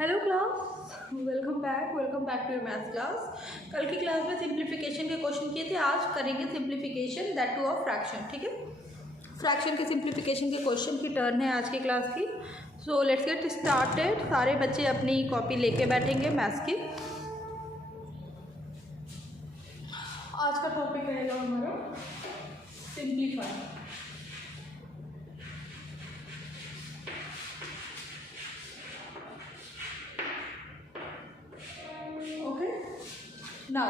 Hello class, welcome back to your maths class. कल की class में सिंप्लीफिकेशन के क्वेश्चन किए थे, आज करेंगे simplification that two of fraction. ठीक है, फ्रैक्शन के सिंप्लीफिकेशन के क्वेश्चन की टर्न है आज की क्लास की। So let's get started. सारे बच्चे अपनी कॉपी लेके बैठेंगे मैथ्स की। आज का टॉपिक रहेगा हमारा simplify. Now,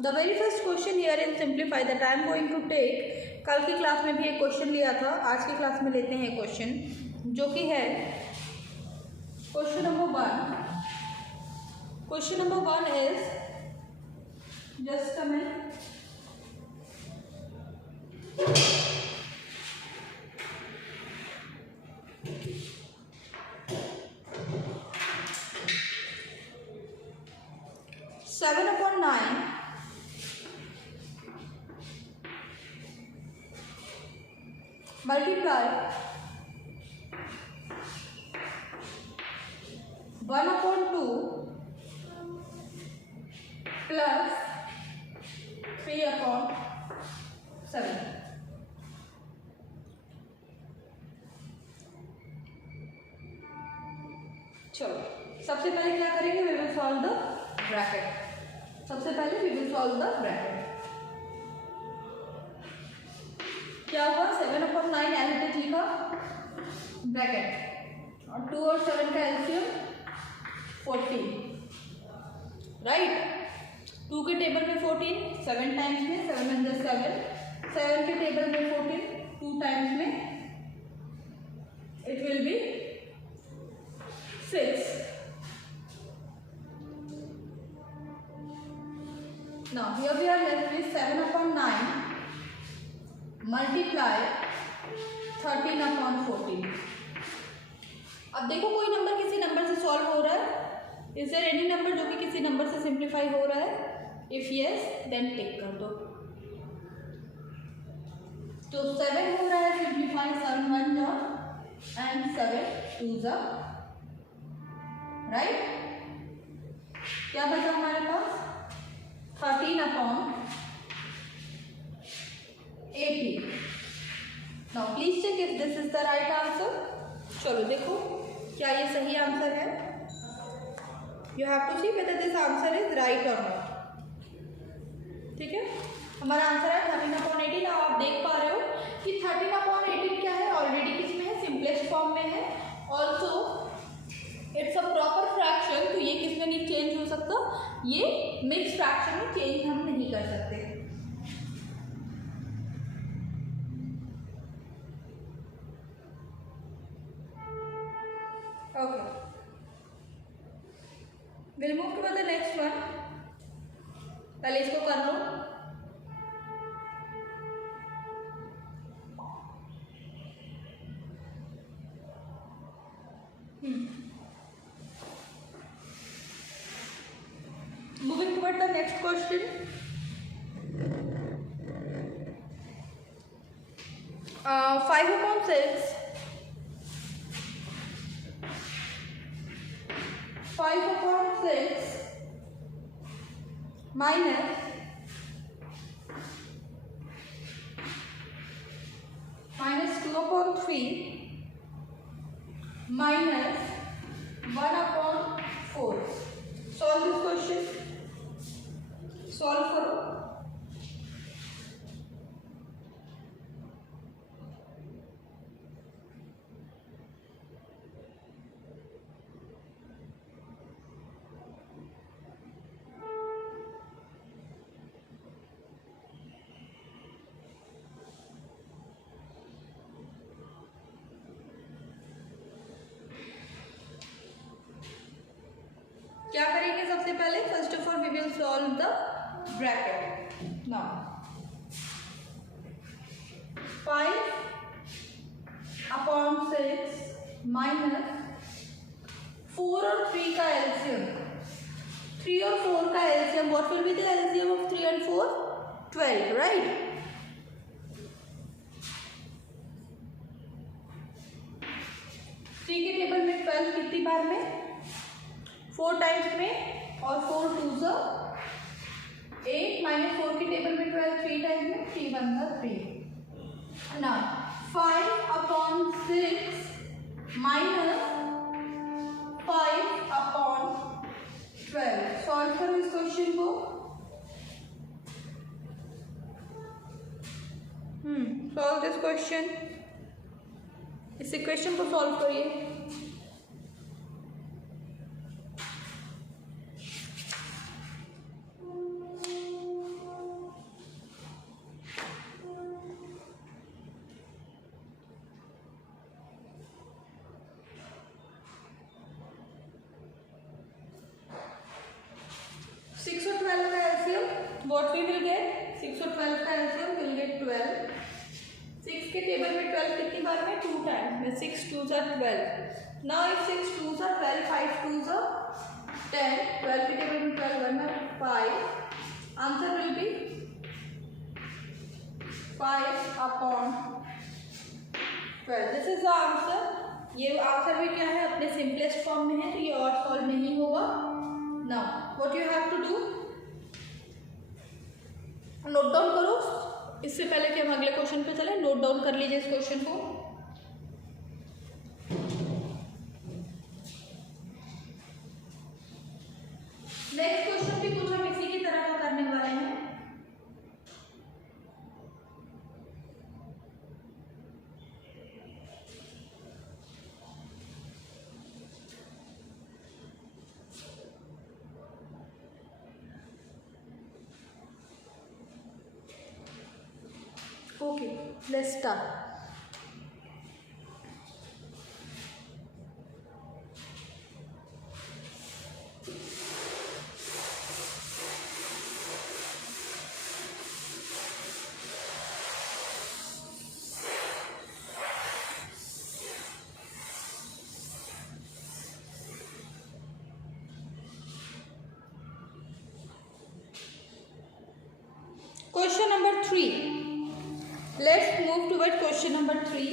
the very first question here in simplify that I am going to take, कल की क्लास में भी एक क्वेश्चन लिया था, आज की क्लास में लेते हैं क्वेश्चन जो कि है question number 1। Question number 1 is just a minute. Seven upon 9 multiply 1 upon 2 plus 3 upon 7। चलो सबसे पहले क्या करेंगे, we will solve the bracket. सबसे पहले we will solve the bracket. क्या हुआ, 7 अपॉन 9 एलिमेंट लिखा ब्रैकेट और 2 और 7 का एलसीएम 14, राइट। 2 के टेबल में 14, 7 टाइम्स में 7 अंदर 7, 7 के टेबल में 14, 2 टाइम्स में it will be 6। Now here we are left with 7 upon 9 multiply 13 upon 14। अब देखो कोई नंबर किसी नंबर से सॉल्व हो रहा है। इज देयर एनी नंबर जो कि किसी नंबर से सिंप्लीफाई हो रहा है? इफ यस देन टिक कर दो। तो 7 हो रहा है सिंप्लीफाई, 7 1 जा एंड 7 2 जा, राइट। क्या बचा हमारे पास? 13 upon 18। Now please check if this is the right answer। चलो देखो क्या ये सही आंसर है। You have to see whether this answer is right or not। ठीक है, हमारा आंसर है 13 upon 18। अब आप देख पा रहे हो कि 13 upon 18 क्या है, ऑलरेडी किसमें है, सिंपलेस्ट फॉर्म में है। Also it's a proper fraction, तो ये किसमें नहीं चेंज हो सकता, ये मिक्स फ्रैक्शन में चेंज हम नहीं कर सकते। Okay, will move to the next one. पहले इसको कर लो। Moving toward the next question. 5 upon 6 5 upon 6 minus minus 2 upon 3 minus 1 upon 4। Solve this question। Solve करो। क्या करेंगे सबसे पहले, first of all we will solve the bracket। now 5 upon 6 minus 4 और 3 का एलसीएम, 3 और 4 का LCM, what will be the LCM of 3 and 4? 12, right. 3 के टेबल में 12 कितनी बार में? 4 टाइम्स में और 4 2 ज़ा 8 माइनस 4 की टेबल में 12 3 टाइम्स में 3 1 ज़ा 3. ना 5 अपॉन 6 माइनस 5 अपॉन 12. सॉल्व करो इस क्वेश्चन को. Solve this question. इस इक्वेशन को सॉल्व करिए. What we will get? 6 और 12 का एलसीएम will get 12. 6 के टेबल में 12 कितनी बार में? 2 टाइम्स में. 6 2 ज़ा 12. Now if 6 2 ज़ा 12, 5 2 ज़ा 10. 12 के टेबल में 12 1 में 5. Answer will be 5 upon 12. This is the answer. ये आंसर भी क्या है? अपने सिंपलेस्ट फॉर्म में है, तो ये और सॉल्व नहीं होगा. Now what you have to do? Note down करो. इससे पहले कि हम अगले क्वेश्चन पे चले, नोट डाउन कर लीजिए इस क्वेश्चन को. नेक्स्ट क्वेश्चन भी कुछ हम इसी की तरह का करने वाले हैं. Okay, let's start. Question number 3. Let's move toward question number 3.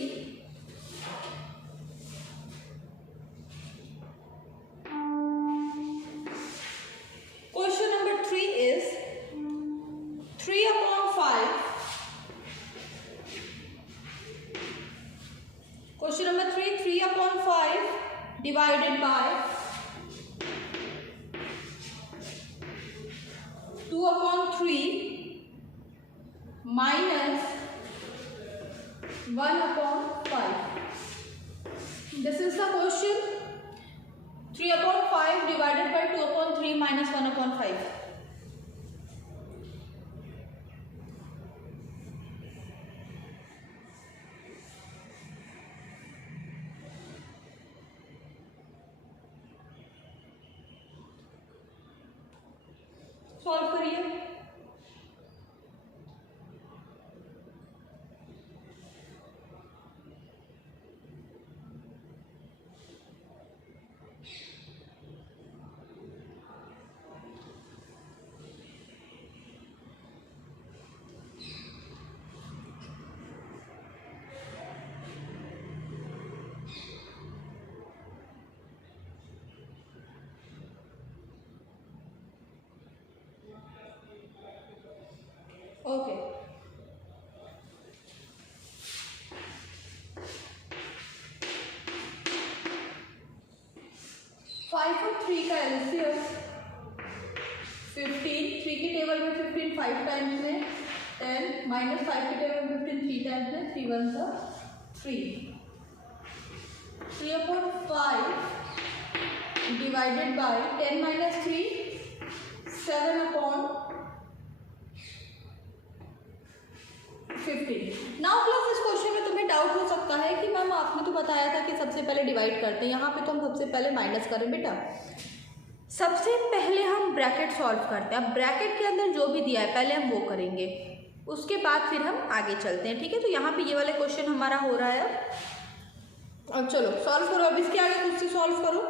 Question number 3 is 3 upon 5. Question number 3, 3 upon 5 divided by 2 upon 3 minus 1 upon 5. This is the question. 3 upon 5 divided by 2 upon 3 minus 1 upon 5. Solve करिए. Okay. 5 और 3 का LCM 15. 3 की table में 15 5 times में 10 minus 5 की table में 15 3 times में 3 1 ज़ा 3. 3 upon 5 divided by 10 minus 3 7 upon 15. Now plus इस क्वेश्चन में तुम्हें डाउट हो सकता है कि मैम आपने तो बताया था कि सबसे पहले डिवाइड करते हैं, यहाँ पे तो हम सबसे पहले माइनस करें. बेटा सबसे पहले हम ब्रैकेट सॉल्व करते हैं. अब ब्रैकेट के अंदर जो भी दिया है पहले हम वो करेंगे, उसके बाद फिर हम आगे चलते हैं. ठीक है, तो यहाँ पे ये वाला क्वेश्चन हमारा हो रहा है. अब चलो सॉल्व करो. अब इसके आगे खुद से सॉल्व करो.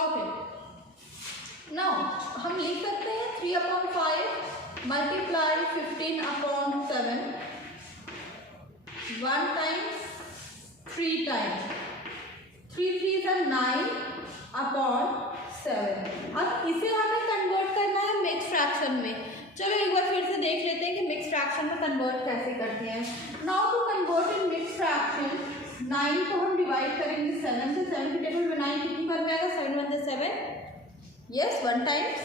ओके, नाउ हम लिख सकते हैं 3/5 मल्टीप्लाई 15/7 1 टाइम्स 3 टाइम्स 3 3 9/7। अब इसे हमें कन्वर्ट करना है मिक्स फ्रैक्शन में। चलो एक बार फिर से देख लेते हैं कि मिक्स फ्रैक्शन में कन्वर्ट कैसे करते हैं। Now to convert in mix fraction 9 को हम डिवाइड करेंगे 7 से। 7 की टेबल में 9 कितनी बार में आएगा? 7 1 7, yes 1 times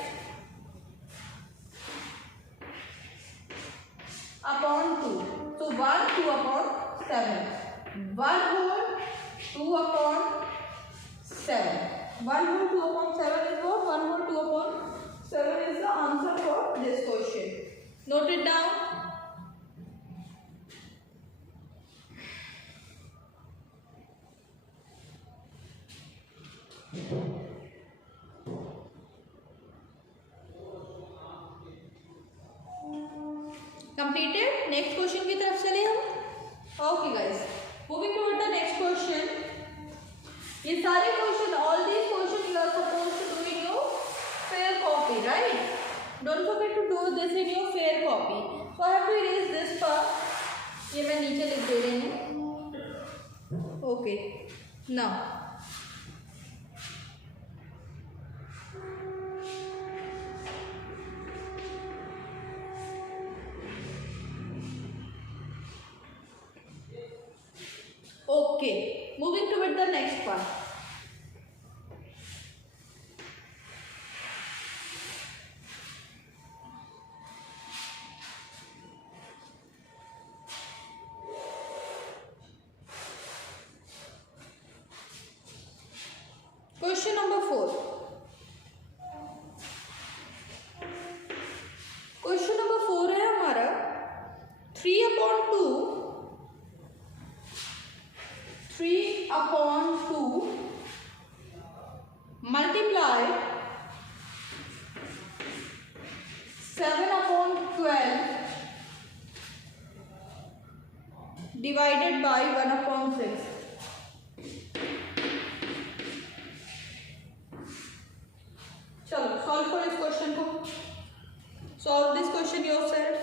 upon 2, so 1 2/7, 1 whole 2/7, 1 whole 2/7 is what? 1 whole 2/7 is the answer for this question. Note it down. Completed. Next question की तरफ चले हम। Okay guys, moving toward the next question. ये सारे question, all these question you are supposed to do in your fair copy, right? Don't forget to do this in your fair copy. So I have to erase this part. ये मैं नीचे लिख दे रही हूँ। Okay, now okay, moving toward the next part. Question number 4. Question number 4 है हमारा 3/2 multiply 7/12 divided by 1/6. चलो सॉल्व करो इस क्वेश्चन को। Solve this question yourself.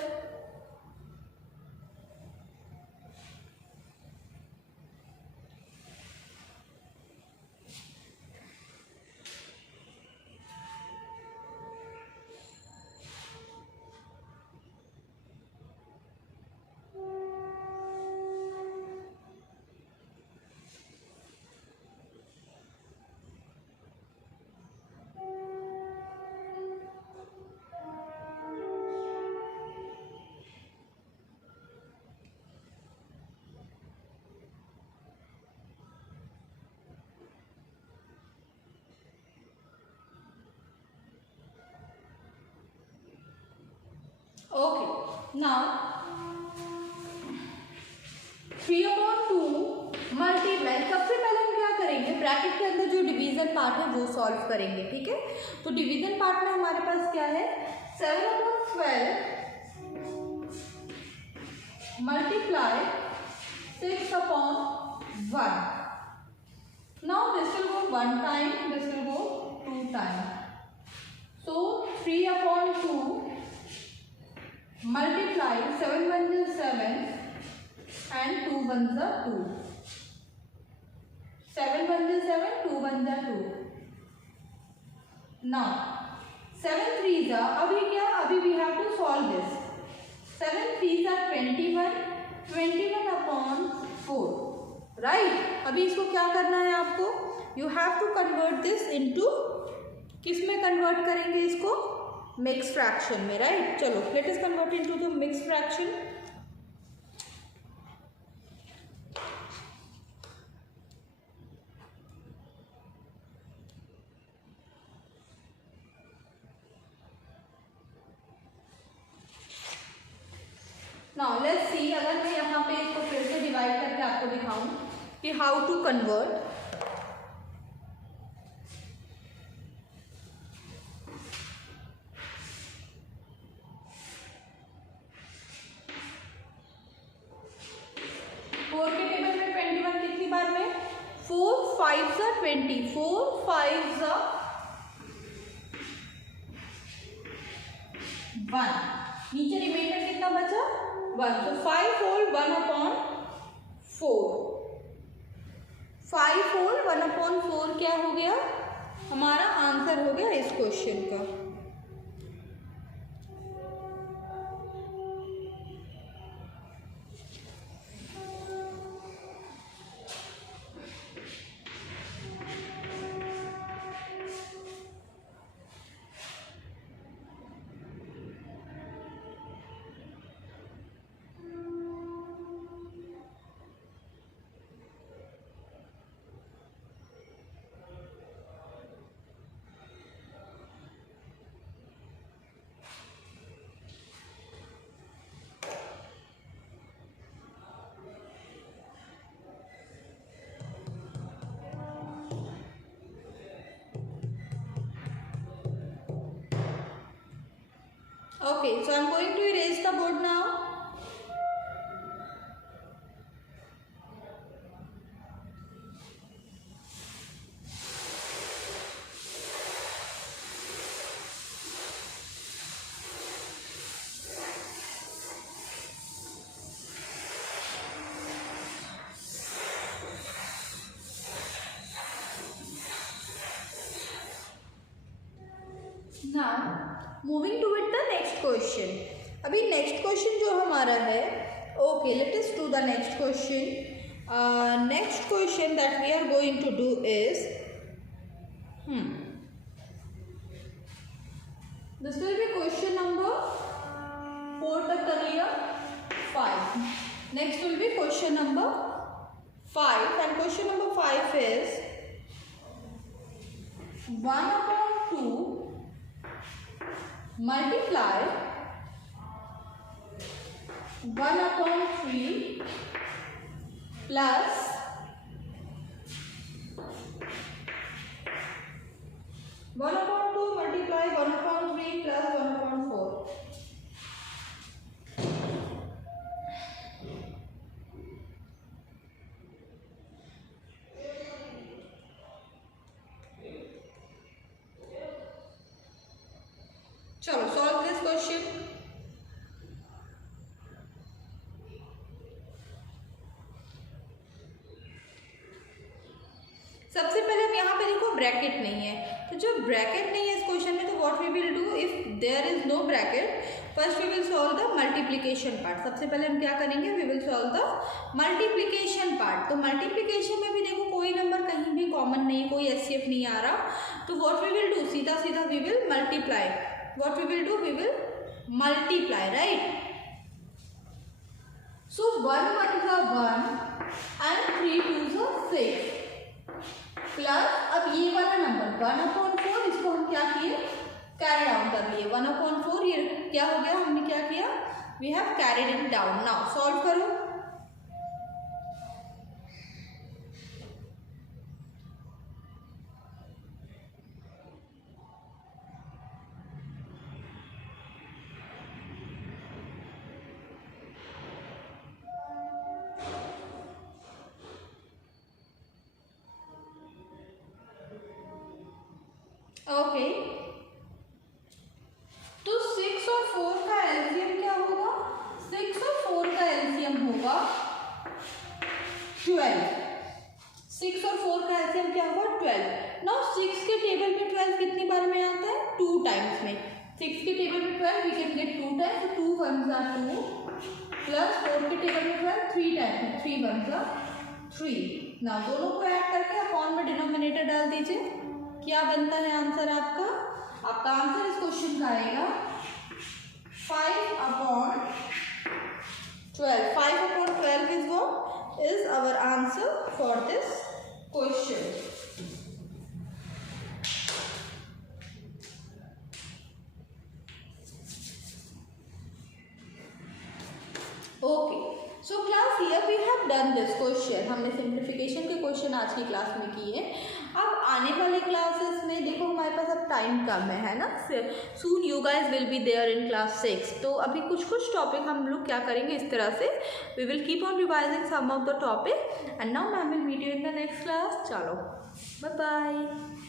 Okay, now 3/2 multiply, सबसे पहले हम क्या करेंगे, ब्रैकेट के अंदर जो डिवीजन पार्ट है वो सॉल्व करेंगे, ठीक है? तो डिवीजन पार्ट में हमारे पास क्या है? 7/12 multiply 6/1. Now this will go 1 time, this will go 2 times. So 3/2 multiply 7 1s are 7 and 2 1s are 2. 7 1s are 7, 2 1s are 2. Now 7 3s are, अभी क्या, अभी we have to solve this. 7 3s are 21, 21/4, right? अभी इसको क्या करना है आपको? You have to convert this into, किस में कन्वर्ट करेंगे इसको? मिक्स फ्रैक्शन में, राइट? चलो let us convert into the mix fraction. Now let's see, अगर मैं यहाँ पे इसको फिर से डिवाइड करके आपको दिखाऊं कि हाउ टू कन्वर्ट। 1, नीचे रिमाइंडर कितना बचा 1, तो 5 होल 1/4, 5 होल 1/4 क्या हो गया हमारा आंसर हो गया इस क्वेश्चन का। Okay, so I am going to erase the board now. Now moving to it the next question. अभी नेक्स्ट क्वेश्चन जो हमारा है, okay let us do the next question. Next question that we are going to do is this will be question number 4 तक करिए 5. Next will be question number 5 and question number 5 is 1/2 multiply 1/3 plus 1/2 multiply 1/3 plus 1/4. चलो solve this question. सबसे पहले हम यहाँ पे देखो bracket नहीं है, तो जो ब्रैकेट नहीं है इस क्वेश्चन में, तो what we will do if there is no bracket, first we will solve the multiplication part. सबसे पहले हम क्या करेंगे, we will solve the multiplication part. तो मल्टीप्लिकेशन में भी देखो कोई नंबर कहीं भी कॉमन नहीं, कोई एचसीएफ नहीं आ रहा, तो व्हाट वी विल डू, सीधा सीधा we will multiply. What we will do, we will multiply, right? So 1 1 is 1 and 3 2 is 6 plus अब ये वाला नंबर 1/4, इसको हम क्या किए, कैरी डाउन कर लिए। 1/4 ये क्या हो गया, हमने क्या किया, we have carried it down. Now solve करो। ओके तो 6 और 4 का एलसीएम क्या होगा, 6 और 4 का एलसीएम होगा 12। 6 और 4 का एलसीएम क्या होगा 12। नाउ 6 के टेबल में 12 कितनी बार में आता है, 2 टाइम्स में। 6 के टेबल में 12 we can get 2 times, 2 1s are 2 plus 4 के टेबल में 12 3 टाइम्स, 3 1s are 3। नाउ दोनों को ऐड करके अपॉन में डिनोमिनेटर डाल दीजिए, क्या बनता है आंसर आपका, आपका आंसर इस क्वेश्चन का आएगा 5/12। 5/12 is what is our answer for this question. Okay so class here we have done this question. हमने सिंप्लीफिकेशन के क्वेश्चन आज की क्लास में किए। अब आने वाले क्लासेस में देखो हमारे पास अब टाइम कम है ना, soon you guys will be there in class 6। तो अभी कुछ टॉपिक हम लोग क्या करेंगे इस तरह से, we will keep on revising some of the topic and now I will meet you in the next class. चलो बाय बाय।